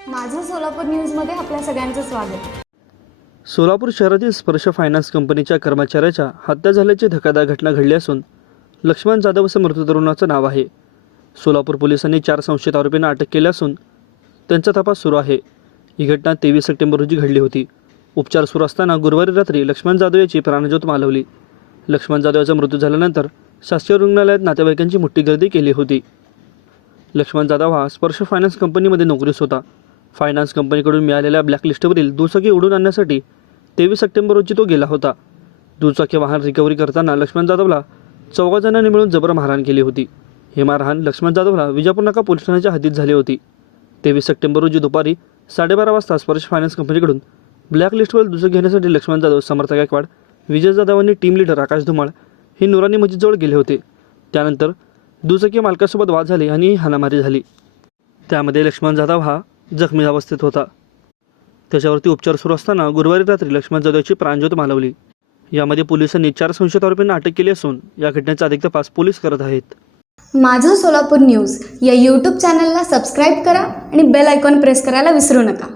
सोलापूर न्यूजमध्ये आपल्या सगळ्यांचं स्वागत. सोलापूर शहरातील स्पर्श फायनान्स कंपनीच्या कर्मचाऱ्याच्या हत्या झाल्याची धक्कादायक घटना घडली असून लक्ष्मण जाधव असं मृत तरुणाचं नाव आहे. सोलापूर पोलिसांनी चार संशयित आरोपींना अटक केली असून त्यांचा तपास सुरू आहे. ही घटना तेवीस सप्टेंबर रोजी घडली होती. उपचार सुरू असताना गुरुवारी रात्री लक्ष्मण जाधव याची प्राणज्योत मालवली. लक्ष्मण जाधव याचा मृत्यू झाल्यानंतर शासकीय रुग्णालयात नातेवाईकांची मोठी गर्दी केली होती. लक्ष्मण जाधव हा स्पर्श फायनान्स कंपनीमध्ये नोकरीस होता. फायनान्स कंपनीकडून मिळालेल्या ब्लॅकलिस्टवरील दुचाकी उडून आणण्यासाठी तेवीस सप्टेंबर रोजी तो गेला होता. दुचाकी वाहन रिकव्हरी करताना लक्ष्मण जाधवला चौघा जणांनी मिळून जबर मारहाण केली होती. हे मारहाण लक्ष्मण जाधवला विजापूर नाका पोलीस ठाण्याच्या हद्दीत झाली होती. तेवीस सप्टेंबर रोजी दुपारी साडेबारा वाजता स्पर्श फायनान्स कंपनीकडून ब्लॅकलिस्टवर दुचाकी घेण्यासाठी लक्ष्मण जाधव समर्थ गायकवाड विजय जाधव आणि टीम लीडर आकाश धुमाळ हे नुरानी मस्जिदजवळ गेले होते. त्यानंतर दुचाकी मालकासोबत वाद झाले आणि हाणामारी झाली. त्यामध्ये लक्ष्मण जाधव हा जखमी अवस्थेत होता. त्याच्यावरती उपचार सुरू असताना गुरुवारी रात्री लक्ष्मण जाधवची प्राणज्योत मालवली. यामध्ये पोलिसांनी चार संशयित आरोपींना अटक केली असून या घटनेचा अधिक तपास पोलीस करत आहेत. माझं सोलापूर न्यूज या यूट्यूब चॅनलला सबस्क्राईब करा आणि बेल आयकॉन प्रेस करायला विसरू नका.